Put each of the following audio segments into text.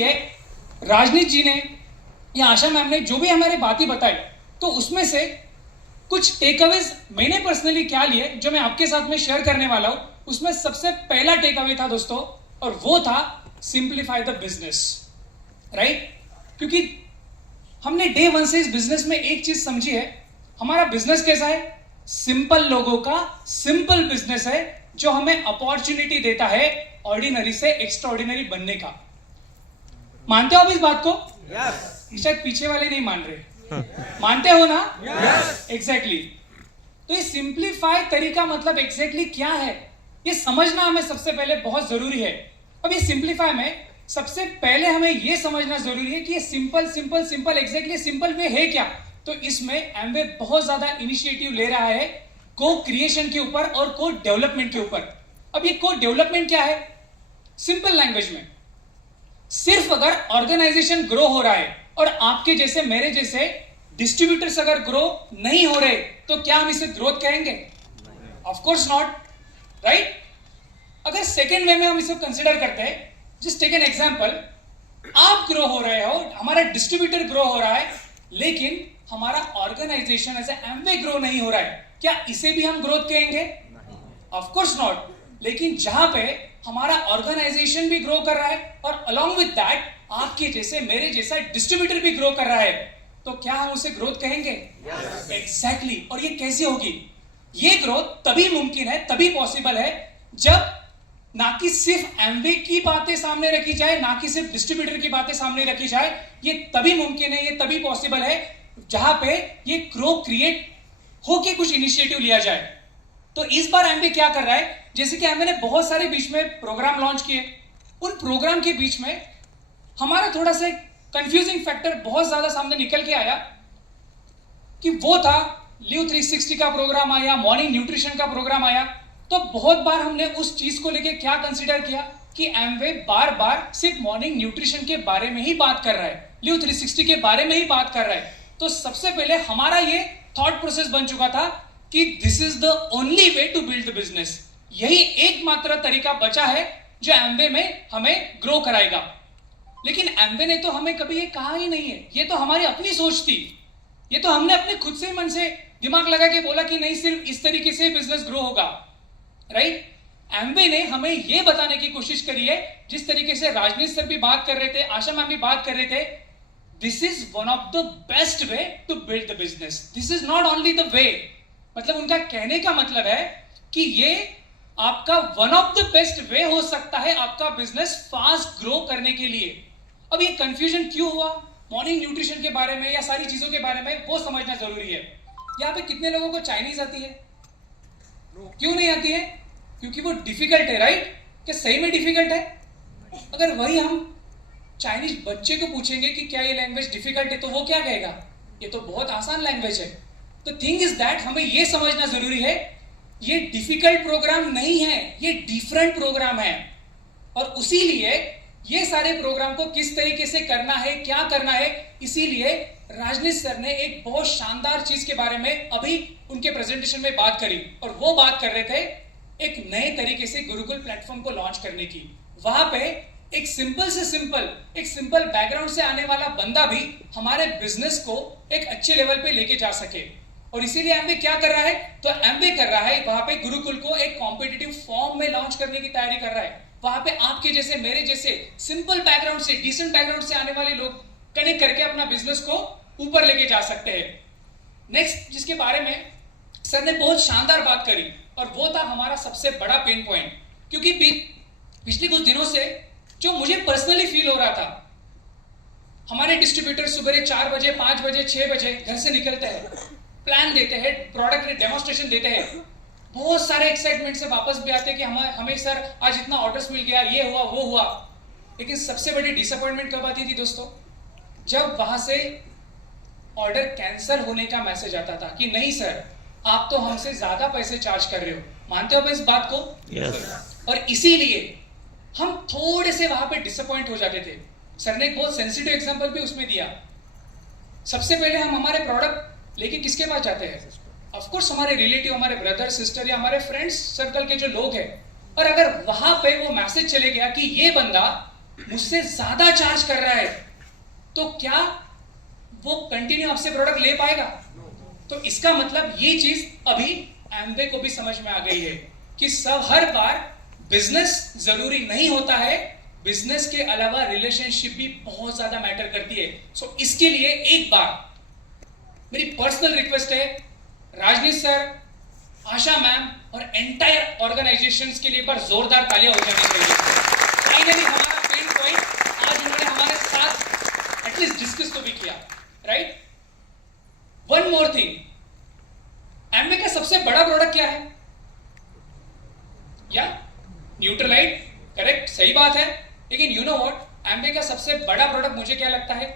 है राजनीत जी ने या आशा मैम ने जो भी हमारे बातें बताई, तो उसमें से कुछ टेकअवेज मैंने पर्सनली क्या लिए जो मैं आपके साथ में शेयर करने वाला हूं। उसमें सबसे पहला टेकअवे था दोस्तों, और वो था सिंप्लीफाई द बिजनेस, राइट। क्योंकि हमने डे वन से इस बिजनेस में एक चीज समझी है, हमारा बिजनेस कैसा है, सिंपल लोगों का सिंपल बिजनेस है जो हमें अपॉर्चुनिटी देता है ऑर्डिनरी से एक्स्ट्राऑर्डिनरी बनने का। मानते हो आप इस बात को? यस। शायद पीछे वाले नहीं मान रहे, मानते हो ना? यस। एग्जैक्टली। तो ये सिंप्लीफाई तरीका मतलब एग्जैक्टली क्या है, ये समझना हमें सबसे पहले बहुत जरूरी है। अब ये सिंप्लीफाई में सबसे पहले हमें ये समझना जरूरी है कि ये simple simple simple exactly simple way है क्या। तो इसमें एमवे बहुत ज्यादा इनिशिएटिव ले रहा है को क्रिएशन के ऊपर और को डेवलपमेंट के ऊपर। अब ये को डेवलपमेंट क्या है, सिंपल लैंग्वेज में, सिर्फ अगर ऑर्गेनाइजेशन ग्रो हो रहा है और आपके जैसे मेरे जैसे डिस्ट्रीब्यूटर्स अगर ग्रो नहीं हो रहे तो क्या हम इसे ग्रोथ कहेंगे? Of course not, right. अगर सेकेंड वे में हम इसे कंसिडर करते हैं, जस्ट टेक एन एग्जांपल, आप ग्रो हो रहे हो, हमारा डिस्ट्रीब्यूटर ग्रो हो रहा है, लेकिन हमारा ऑर्गेनाइजेशन एज एमवे ग्रो नहीं हो रहा है, क्या इसे भी हम ग्रोथ कहेंगे? Of course not. लेकिन जहां पे हमारा ऑर्गेनाइजेशन भी ग्रो कर रहा है और अलोंग विद दैट आपके जैसे मेरे जैसा डिस्ट्रीब्यूटर भी ग्रो कर रहा है, तो क्या हम उसे ग्रोथ कहेंगे? एग्जैक्टली। और ये कैसे होगी? ये ग्रोथ तभी मुमकिन है, तभी पॉसिबल है जब ना कि सिर्फ एमवे की बातें सामने रखी जाए, ना कि सिर्फ डिस्ट्रीब्यूटर की बातें सामने रखी जाए। ये तभी मुमकिन है, ये तभी पॉसिबल है जहां पे ये ग्रो क्रिएट होके कुछ इनिशिएटिव लिया जाए। तो इस बार एमवे क्या कर रहा है, जैसे कि एमवे ने बहुत सारे बीच में प्रोग्राम लॉन्च किए, उन प्रोग्राम के बीच में हमारा थोड़ा सा कंफ्यूजिंग फैक्टर बहुत ज्यादा सामने निकल के आया कि वो था लिव 360 का प्रोग्राम आया, मॉर्निंग न्यूट्रिशन का प्रोग्राम आया। तो बहुत बार हमने उस चीज को लेके क्या कंसीडर किया कि एमवे बार बार सिर्फ मॉर्निंग न्यूट्रिशन के बारे में ही बात कर रहा है, लिव 360 के बारे में ही बात कर रहा है। तो सबसे पहले हमारा ये थॉट प्रोसेस बन चुका था कि this is the only way to build the business, यही एकमात्र तरीका बचा है जो एमवे में हमें ग्रो कराएगा। लेकिन एमवे ने तो हमें कभी ये कहा ही नहीं है, ये तो हमारी अपनी सोच थी, ये तो हमने अपने खुद से मन से दिमाग लगा के बोला कि नहीं सिर्फ इस तरीके से बिजनेस ग्रो होगा, राइट। एमवे ने हमें यह बताने की कोशिश करी है, जिस तरीके से राजनीत सर भी बात कर रहे थे, आशा मैम भी बात कर रहे थे, this is one of the best way to build the business, this is not only the way. मतलब उनका कहने का मतलब है कि ये आपका one of the best way हो सकता है आपका बिजनेस फास्ट ग्रो करने के लिए। अब ये कंफ्यूजन क्यों हुआ मॉर्निंग न्यूट्रिशन के बारे में या सारी चीजों के बारे में, वो समझना जरूरी है। यहाँ पे कितने लोगों को चाइनीज आती है? क्यों नहीं आती है? क्योंकि वो डिफिकल्ट है, राइट। क्या सही में डिफिकल्ट है? अगर वही हम चाइनीज बच्चे को पूछेंगे कि क्या ये लैंग्वेज डिफिकल्ट है, तो वो क्या कहेगा? ये तो बहुत आसान लैंग्वेज है। तो थिंग इज दैट हमें ये समझना जरूरी है, ये डिफिकल्ट प्रोग्राम नहीं है, ये डिफरेंट प्रोग्राम है। और उसीलिए ये सारे प्रोग्राम को किस तरीके से करना है, क्या करना है, इसीलिए राजनीत सर ने एक बहुत शानदार चीज के बारे में अभी उनके प्रेजेंटेशन में बात करी, और वो बात कर रहे थे एक नए तरीके से गुरुकुल प्लेटफॉर्म को लॉन्च करने की। वहां पे एक सिंपल से सिंपल, एक सिंपल बैकग्राउंड से आने वाला बंदा भी हमारे बिजनेस को एक अच्छे लेवल पे लेके जा सके। और इसीलिए एमवे क्या कर रहा है, तो एमवे कर रहा है वहां पे गुरुकुल को एक कॉम्पिटिटिव फॉर्म में लॉन्च करने की तैयारी कर रहा है। वहां पे आपके जैसे मेरे जैसे सिंपल बैकग्राउंड से, डिसेंट बैकग्राउंड से आने वाले लोग कनेक्ट करके अपना बिजनेस को ऊपर लेके जा सकते हैं। नेक्स्ट जिसके बारे में सर ने बहुत शानदार बात करी, और वो था हमारा सबसे बड़ा पेन पॉइंट। क्योंकि पिछले कुछ दिनों से जो मुझे पर्सनली फील हो रहा था, हमारे डिस्ट्रीब्यूटर सुबह 4 बजे 5 बजे 6 बजे घर से निकलते हैं, प्लान देते हैं, प्रोडक्ट डेमोन्स्ट्रेशन देते हैं, बहुत सारे एक्साइटमेंट से वापस भी आते हैं कि हमें सर आज इतना ऑर्डर्स मिल गया, ये हुआ वो हुआ। लेकिन सबसे बड़ी डिसअपॉइंटमेंट कब आती थी दोस्तों? जब वहां से ऑर्डर कैंसिल होने का मैसेज आता था कि नहीं सर आप तो हमसे ज्यादा पैसे चार्ज कर रहे हो। मानते हो आप इस बात को? यस। और इसीलिए हम थोड़े से वहां पे डिसअपॉइंट हो जाते थे। सर ने एक बहुत सेंसिटिव एग्जांपल भी उसमें दिया। सबसे पहले हम हमारे प्रोडक्ट लेके किसके पास जाते हैं? ऑफ कोर्स हमारे रिलेटिव, हमारे ब्रदर सिस्टर या हमारे फ्रेंड्स सर्कल के जो लोग हैं। और अगर वहां पे वो मैसेज चले गया कि ये बंदा मुझसे ज्यादा चार्ज कर रहा है, तो क्या वो कंटिन्यू आपसे प्रोडक्ट ले पाएगा? तो इसका मतलब ये चीज अभी एम्वे को भी समझ में आ गई है कि सब हर बार बिजनेस जरूरी नहीं होता है, बिजनेस के अलावा रिलेशनशिप भी बहुत ज्यादा मैटर करती है। सो इसके लिए एक बार मेरी पर्सनल रिक्वेस्ट है, राजनीश सर, आशा मैम और एंटायर ऑर्गेनाइजेशन के लिए एक बार जोरदार तालियां हो जानी चाहिए। फाइनली हमारा पेन पॉइंट आज उन्होंने हमारे साथ एटलीस्ट डिस्कस तो भी किया, राइट? वन मोर थिंग, एम्वे का सबसे बड़ा प्रोडक्ट क्या है? या न्यूट्रलाइट, करेक्ट, सही बात है। लेकिन यू नो व्हाट, एम्वे का सबसे बड़ा प्रोडक्ट मुझे क्या लगता है?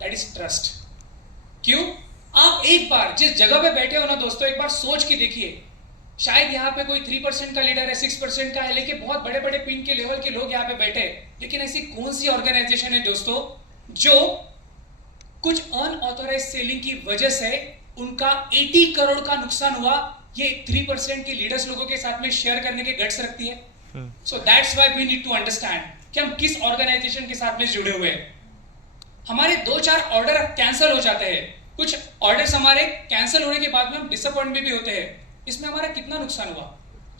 That is trust. क्यों? आप एक बार जिस जगह पे बैठे हो ना दोस्तों, एक बार सोच के देखिए, शायद यहाँ पे कोई 3% का लीडर है, 6% का है, लेकिन बहुत बड़े बड़े पिन के लेवल के लोग यहाँ पे बैठे हैं। लेकिन ऐसी कौन सी ऑर्गेनाइजेशन है दोस्तों जो कुछ अनऑथोराइज्ड सेलिंग की वजह से उनका 80 करोड़ का नुकसान हुआ, ये 3% के लीडर्स लोगों के साथ में शेयर करने के गट्स रखती है? So that's why we need to understand कि हम किस ऑर्गेनाइजेशन के साथ में जुड़े हुए हैं। हमारे 2-4 ऑर्डर कैंसिल हो जाते हैं, कुछ ऑर्डर्स हमारे कैंसिल होने के बाद में हम डिसअपॉइंट भी होते हैं। इसमें हमारा कितना नुकसान हुआ?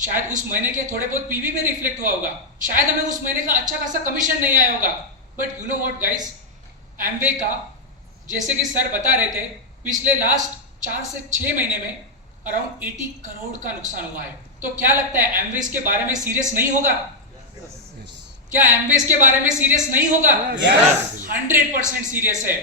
शायद उस महीने के थोड़े बहुत पीवी में रिफ्लेक्ट हुआ होगा, शायद हमें उस महीने का अच्छा खासा कमीशन नहीं आया होगा। But you know what guys, Amway का, जैसे कि सर बता रहे थे, पिछले लास्ट 4 से 6 महीने में अराउंड 80 करोड़ का नुकसान हुआ है। तो क्या लगता है एम्वे इसके बारे में सीरियस नहीं होगा? क्या एम्वे इसके बारे में सीरियस नहीं होगा? 100% सीरियस है,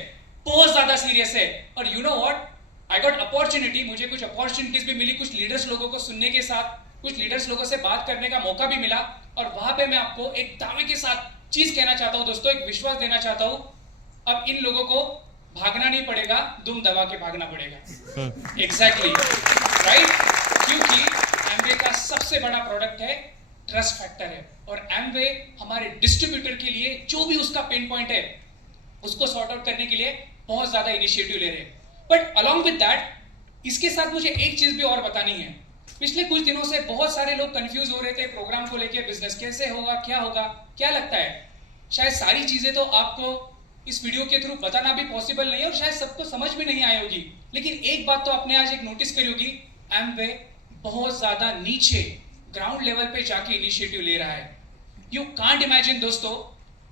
बहुत ज्यादा सीरियस है। और you know what, I got opportunity, मुझे कुछ अपॉर्चुनिटीज भी मिली, कुछ लीडर्स लोगों को सुनने के साथ, कुछ लीडर्स लोगों से बात करने का मौका भी मिला। और वहां पे मैं आपको एक दावे के साथ चीज कहना चाहता हूं दोस्तों, एक विश्वास देना चाहता हूं, अब इन लोगों को भागना नहीं पड़ेगा, दुम दबा के भागना पड़ेगा। एग्जैक्टली राइट, क्योंकि एम्वे का सबसे बड़ा प्रोडक्ट है ट्रस्ट फैक्टर है। और एम्वे हमारे डिस्ट्रीब्यूटर के लिए जो भी उसका पेन पॉइंट है उसको सॉर्ट आउट करने के लिए बहुत ज्यादा इनिशिएटिव ले रहे हैं। बट अलॉन्ग विद दैट, इसके साथ मुझे एक चीज भी और बतानी है। पिछले कुछ दिनों से बहुत सारे लोग कंफ्यूज हो रहे थे प्रोग्राम को लेके, बिजनेस कैसे होगा, क्या होगा। क्या लगता है, शायद सारी चीजें तो आपको इस वीडियो के थ्रू बताना भी पॉसिबल नहीं है और शायद सबको समझ भी नहीं आई होगी। लेकिन एक बात तो आपने आज एक नोटिस करी होगी, एम्वे बहुत ज्यादा नीचे ग्राउंड लेवल पे जाके इनिशिएटिव ले रहा है। यू कांट इमेजिन दोस्तों,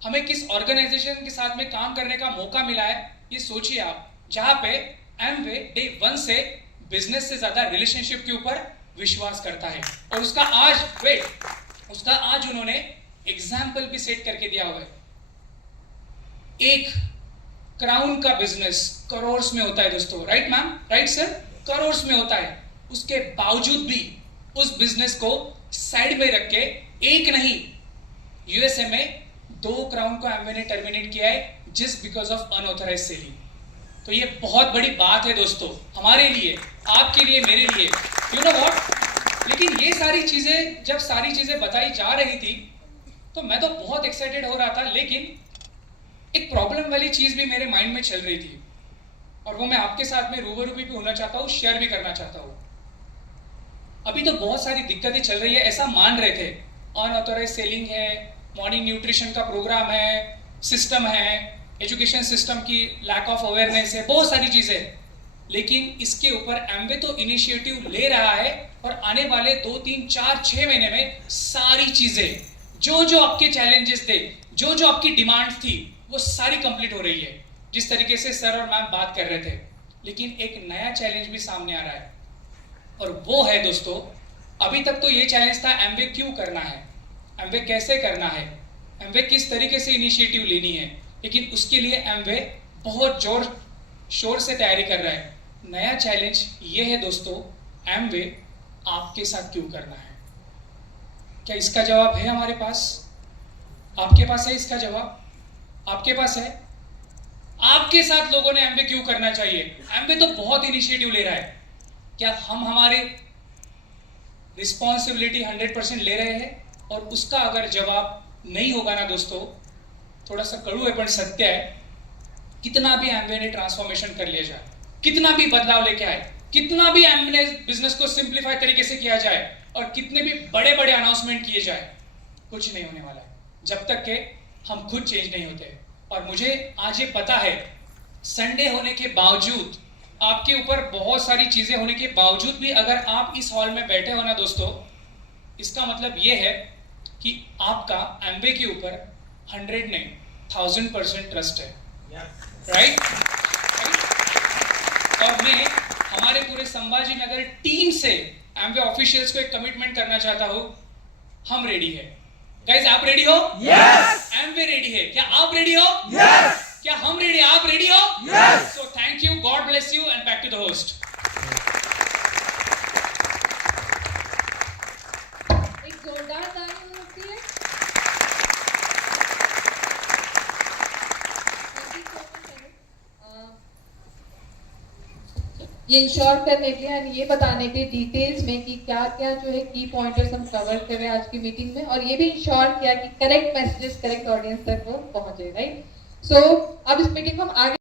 हमें किस ऑर्गेनाइजेशन के साथ में काम करने का मौका मिला है, ये सोचिए आप, जहां पे एम्वे डे 1 से बिजनेस से ज्यादा रिलेशनशिप के ऊपर विश्वास करता है। और उसका आज उन्होंने एग्जाम्पल भी सेट करके दिया हुआ है। एक क्राउन का बिजनेस करोड़ में होता है दोस्तों, right ma'am, right sir, crore में होता है। उसके बावजूद भी उस बिजनेस को साइड में रख के, एक नहीं, यूएसए में 2 क्राउन को एम्वे ने टर्मिनेट किया है just because of unauthorised selling. तो ये बहुत बड़ी बात है दोस्तों, हमारे लिए, आपके लिए, मेरे लिए, यू नो व्हाट। लेकिन ये सारी चीजें, जब सारी चीजें बताई जा रही थी तो मैं तो बहुत एक्साइटेड हो रहा था, लेकिन एक प्रॉब्लम वाली चीज भी मेरे माइंड में चल रही थी और वो मैं आपके साथ में रूबरू भी होना चाहता हूँ, शेयर भी करना चाहता हूँ। अभी तो बहुत सारी दिक्कतें चल रही है, ऐसा मान रहे थे, अनऑथराइज्ड सेलिंग है, मॉर्निंग न्यूट्रिशन का प्रोग्राम है, सिस्टम है, एजुकेशन सिस्टम की लैक ऑफ अवेयरनेस है, बहुत सारी चीजें। लेकिन इसके ऊपर एम्वे तो इनिशिएटिव ले रहा है और आने वाले 2, 3, 4, 6 महीने में सारी चीजें, जो जो आपके चैलेंजेस थे, जो जो आपकी डिमांड थी, वो सारी कंप्लीट हो रही है, जिस तरीके से सर और मैम बात कर रहे थे। लेकिन एक नया चैलेंज भी सामने आ रहा है और वो है दोस्तों, अभी तक तो ये चैलेंज था एम्वे क्यों करना है, एम्वे कैसे करना है, एम्वे किस तरीके से इनिशिएटिव लेनी है। लेकिन उसके लिए एम्वे बहुत जोर शोर से तैयारी कर रहा है। नया चैलेंज ये है दोस्तों, एम्वे आपके साथ क्यों करना है। क्या इसका जवाब है हमारे पास? आपके पास है इसका जवाब? आपके पास है? आपके साथ लोगों ने एम्वे क्यों करना चाहिए? एम्वे तो बहुत इनिशिएटिव ले रहा है। क्या हम हमारे रिस्पॉन्सिबिलिटी 100% ले रहे हैं? और उसका अगर जवाब नहीं होगा ना दोस्तों, थोड़ा सा कड़ू है पर सत्य है, कितना भी एम्वे ने ट्रांसफॉर्मेशन कर लिया जाए, कितना भी बदलाव लेके आए, कितना भी एम्वे ने बिजनेस को सिंप्लीफाई तरीके से किया जाए और कितने भी बड़े बड़े अनाउंसमेंट किए जाए, कुछ नहीं होने वाला है जब तक के हम खुद चेंज नहीं होते। और मुझे आज ये पता है, संडे होने के बावजूद, आपके ऊपर बहुत सारी चीजें होने के बावजूद भी अगर आप इस हॉल में बैठे हो ना दोस्तों, इसका मतलब ये है कि आपका एम्वे के ऊपर 100 नहीं 1000% ट्रस्ट है। राइट? और मैं हमारे पूरे संभाजी नगर टीम से एम्वे ऑफिशियल्स को एक कमिटमेंट करना चाहता हूं, हम रेडी है। गाइस, आप रेडी हो? यस। एम्वे रेडी है। क्या आप रेडी हो? यस। क्या हम रेडी? आप रेडी हो? Yes. So thank you, God bless you and back to the host. एक जोरदार ताली हो सकती है। ये इंश्योर करने के लिए एंड ये बताने के लिए डिटेल्स में कि क्या क्या जो है की पॉइंटर्स हम कवर कर रहे हैं आज की मीटिंग में, और ये भी इंश्योर किया कि करेक्ट मैसेजेस करेक्ट ऑडियंस तक वो पहुंचे। राइट? सो अब इस मीटिंग को हम आगे